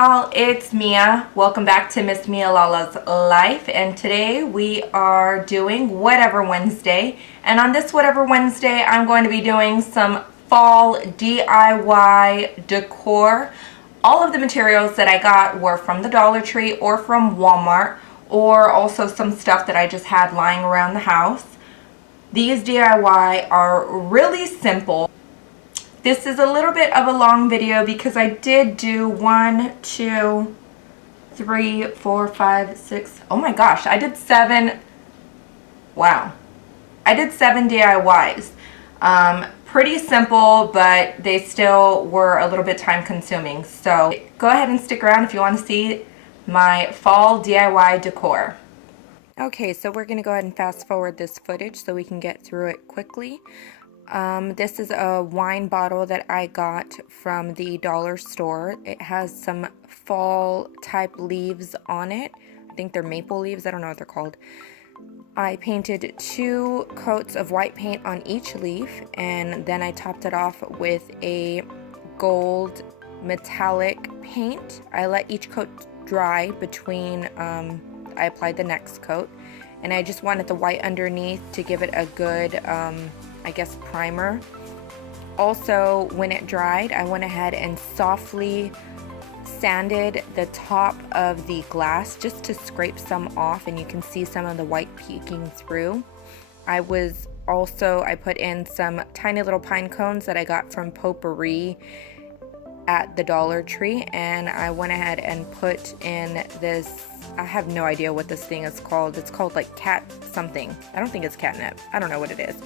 y'all, it's Mia. Welcome back to Miss Mia Lala's Life, and today we are doing Whatever Wednesday. And on this Whatever Wednesday, I'm going to be doing some fall DIY decor. All of the materials that I got were from the Dollar Tree or from Walmart, or also some stuff that I just had lying around the house. These DIY are really simple. This is a little bit of a long video because I did do 1, 2, 3, 4, 5, 6. Oh my gosh, I did 7. Wow. I did 7 DIYs. Pretty simple, but they still were a little bit time consuming. So go ahead and stick around if you want to see my fall DIY decor. Okay, so we're going to go ahead and fast forward this footage so we can get through it quickly. This is a wine bottle that I got from the dollar store. It has some fall type leaves on it. I think they're maple leaves. I don't know what they're called. I painted 2 coats of white paint on each leaf, and then I topped it off with a gold metallic paint. I let each coat dry between I applied the next coat, and I just wanted the white underneath to give it a good I guess primer. Also, when it dried, I went ahead and softly sanded the top of the glass just to scrape some off, and you can see some of the white peeking through. I put in some tiny little pine cones that I got from Potpourri at the Dollar Tree, and I went ahead and put in this, I have no idea what this thing is called. It's called like cat something. I don't think it's catnip. I don't know what it is.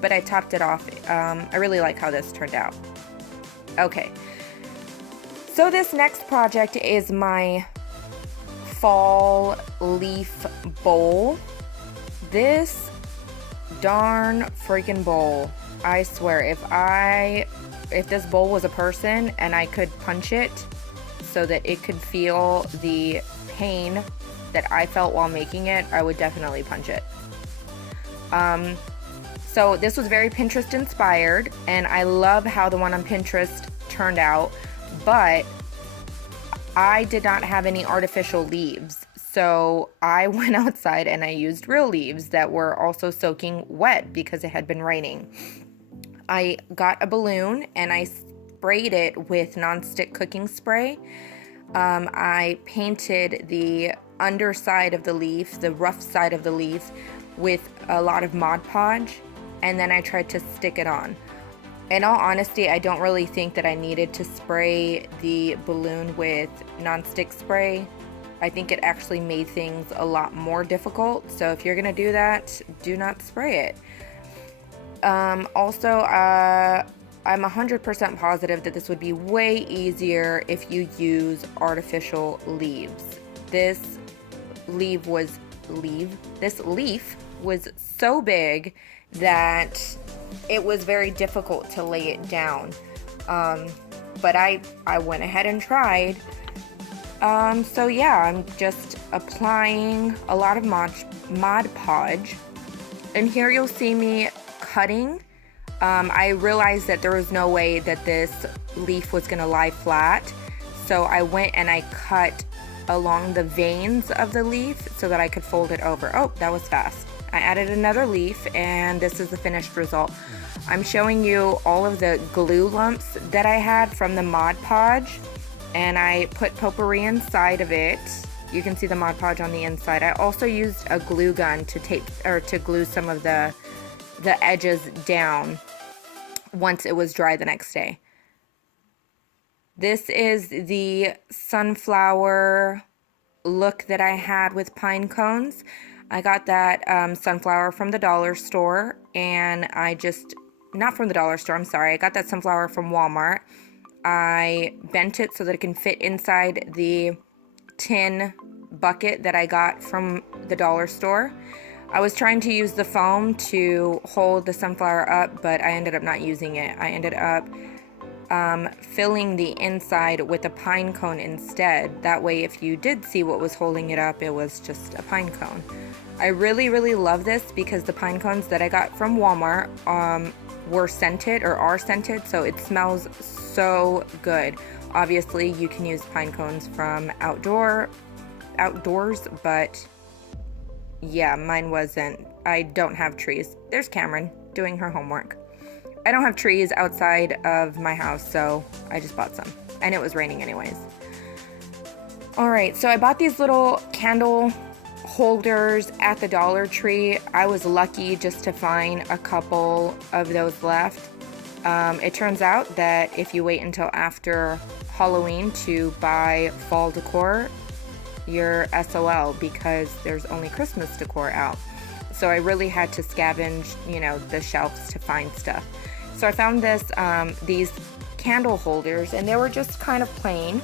But I topped it off. I really like how this turned out. Okay. So this next project is my fall leaf bowl. This darn freaking bowl. I swear, if this bowl was a person and I could punch it so that it could feel the pain that I felt while making it, I would definitely punch it. So this was very Pinterest inspired, and I love how the one on Pinterest turned out, but I did not have any artificial leaves. So I went outside and I used real leaves that were also soaking wet because it had been raining. I got a balloon and I sprayed it with nonstick cooking spray. I painted the underside of the leaf, the rough side of the leaf, with a lot of Mod Podge, and then I tried to stick it on. In all honesty, I don't really think that I needed to spray the balloon with nonstick spray. I think it actually made things a lot more difficult, so if you're gonna do that, do not spray it. Also, I'm 100% positive that this would be way easier if you use artificial leaves. This leaf was so big that it was very difficult to lay it down. But I went ahead and tried. So yeah, I'm just applying a lot of Mod Podge. And here you'll see me cutting. I realized that there was no way that this leaf was gonna lie flat. So I went and I cut along the veins of the leaf so that I could fold it over. Oh, that was fast. I added another leaf, and this is the finished result. I'm showing you all of the glue lumps that I had from the Mod Podge, and I put Potpourri inside of it. You can see the Mod Podge on the inside. I also used a glue gun to glue some of the edges down once it was dry the next day. This is the sunflower look that I had with pine cones. I got that sunflower from the dollar store, and not from the dollar store, I'm sorry. I got that sunflower from Walmart. I bent it so that it can fit inside the tin bucket that I got from the dollar store. I was trying to use the foam to hold the sunflower up, but I ended up not using it. I ended up filling the inside with a pine cone instead. That way, if you did see what was holding it up, it was just a pine cone. I really, really love this because the pine cones that I got from Walmart were scented or are scented, so it smells so good. Obviously, you can use pine cones from outdoors, but yeah, mine wasn't. I don't have trees. There's Cameron doing her homework. I don't have trees outside of my house, so I just bought some. And it was raining anyways. Alright, so I bought these little candle holders at the Dollar Tree. I was lucky just to find a couple of those left. It turns out that if you wait until after Halloween to buy fall decor, you're SOL because there's only Christmas decor out. So I really had to scavenge, you know, the shelves to find stuff. So I found these candle holders, and they were just kind of plain.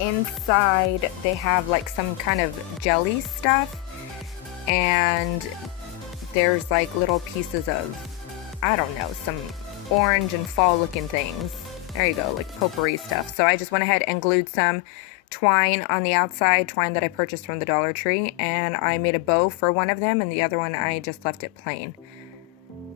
Inside they have like some kind of jelly stuff, and there's like little pieces of, I don't know, some orange and fall looking things. There you go, like potpourri stuff. So I just went ahead and glued some twine on the outside, twine that I purchased from the Dollar Tree, and I made a bow for one of them, and the other one I just left it plain.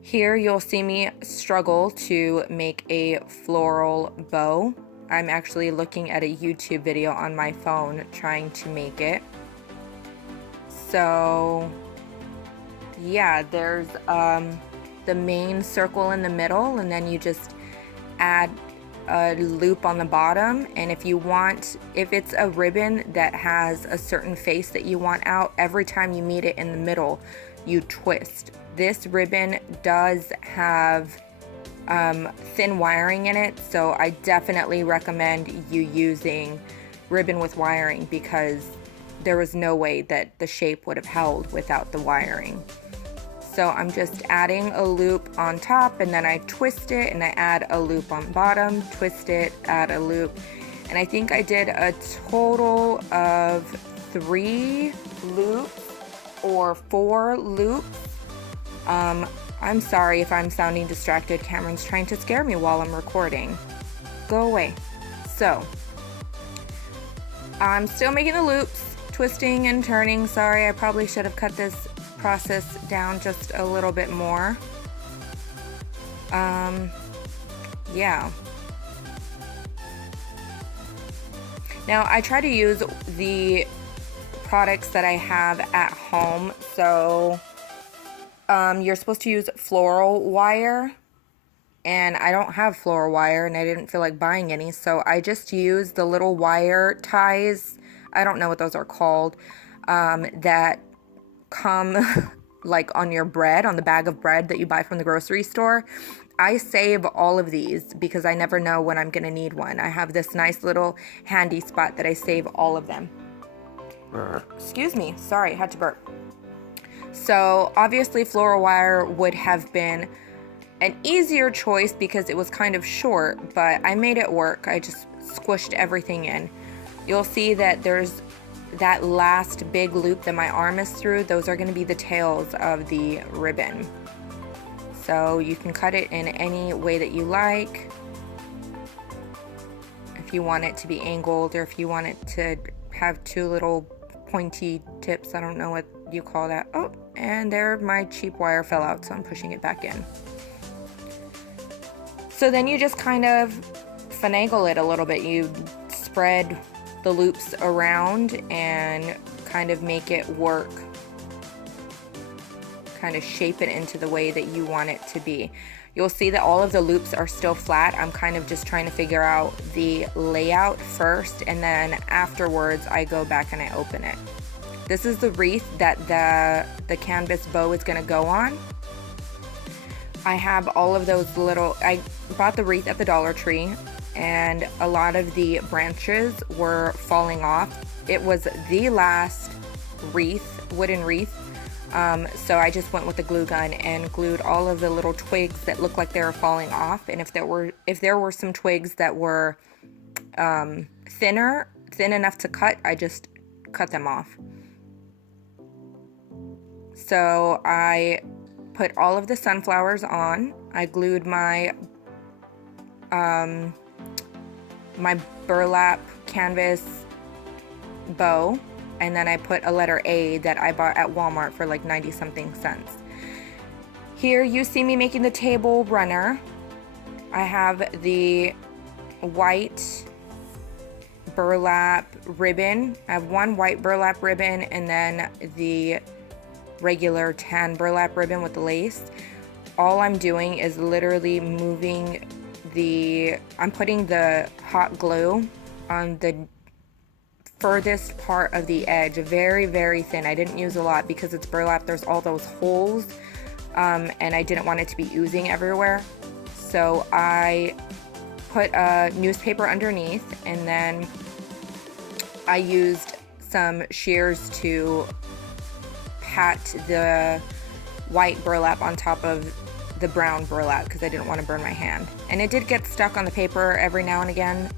Here you'll see me struggle to make a floral bow. I'm actually looking at a YouTube video on my phone trying to make it. So yeah, there's the main circle in the middle, and then you just add a loop on the bottom. And if it's a ribbon that has a certain face that you want out, every time you meet it in the middle, you twist. This ribbon does have thin wiring in it, so I definitely recommend you using ribbon with wiring because there was no way that the shape would have held without the wiring. So I'm just adding a loop on top, and then I twist it, and I add a loop on bottom, twist it, add a loop, and I think I did a total of 3 loops or 4 loops. I'm sorry if I'm sounding distracted. Cameron's trying to scare me while I'm recording. Go away. So, I'm still making the loops, twisting and turning. Sorry, I probably should have cut this process down just a little bit more. Yeah. Now, I try to use the products that I have at home. So, you're supposed to use floral wire, and I don't have floral wire, and I didn't feel like buying any, so I just use the little wire ties. I don't know what those are called, that come like on your bread, on the bag of bread that you buy from the grocery store. I save all of these because I never know when I'm gonna need one. I have this nice little handy spot that I save all of them. Excuse me, sorry, I had to burp. So obviously floral wire would have been an easier choice because it was kind of short, but I made it work. I just squished everything in. You'll see that there's that last big loop that my arm is through. Those are going to be the tails of the ribbon. So you can cut it in any way that you like. If you want it to be angled, or if you want it to have 2 little pointy tips, I don't know what you call that. Oh, and there my cheap wire fell out, so I'm pushing it back in. So then you just kind of finagle it a little bit. You spread the loops around and kind of make it work. Kind of shape it into the way that you want it to be. You'll see that all of the loops are still flat. I'm kind of just trying to figure out the layout first, and then afterwards I go back and I open it. This is the wreath that the canvas bow is going to go on. I have all of those little, I bought the wreath at the Dollar Tree, and a lot of the branches were falling off. It was the last wreath, wooden wreath. So I just went with the glue gun and glued all of the little twigs that looked like they were falling off. And if there were some twigs that were thin enough to cut, I just cut them off. So I put all of the sunflowers on. I glued my my burlap canvas bow, and then I put a letter A that I bought at Walmart for like 90 something cents. Here you see me making the table runner. I have the white burlap ribbon. I have one white burlap ribbon and then the regular tan burlap ribbon with the lace. All I'm doing is literally moving I'm putting the hot glue on the furthest part of the edge, very, very thin. I didn't use a lot because it's burlap. There's all those holes, and I didn't want it to be oozing everywhere. So I put a newspaper underneath, and then I used some shears to pat the white burlap on top of the brown burlap because I didn't want to burn my hand. And it did get stuck on the paper every now and again,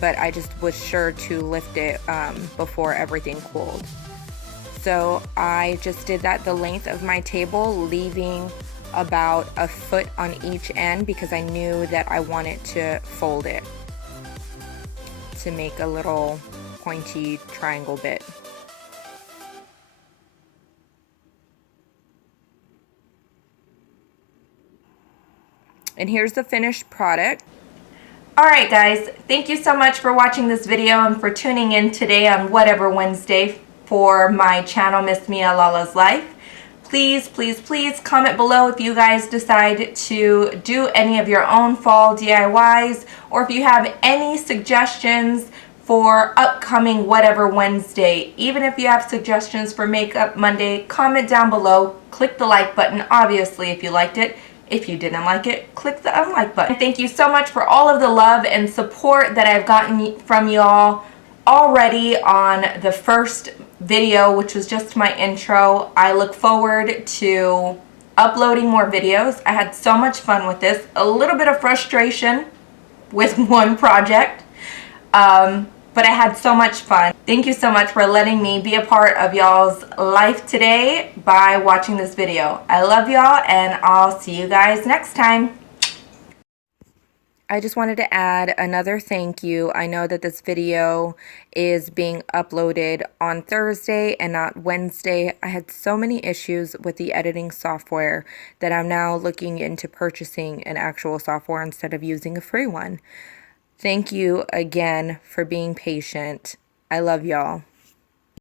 but I just was sure to lift it before everything cooled. So I just did that the length of my table, leaving about a foot on each end because I knew that I wanted to fold it to make a little pointy triangle bit. And here's the finished product. Alright guys, thank you so much for watching this video and for tuning in today on Whatever Wednesday for my channel, Miss Mia Lala's Life. Please, please, please comment below if you guys decide to do any of your own fall DIYs, or if you have any suggestions for upcoming Whatever Wednesday. Even if you have suggestions for Makeup Monday, comment down below. Click the like button, obviously, if you liked it. If you didn't like it, click the unlike button. Thank you so much for all of the love and support that I've gotten from y'all already on the first video, which was just my intro. I look forward to uploading more videos. I had so much fun with this. A little bit of frustration with one project, but I had so much fun. Thank you so much for letting me be a part of y'all's life today by watching this video. I love y'all, and I'll see you guys next time. I just wanted to add another thank you. I know that this video is being uploaded on Thursday and not Wednesday. I had so many issues with the editing software that I'm now looking into purchasing an actual software instead of using a free one. Thank you again for being patient. I love y'all.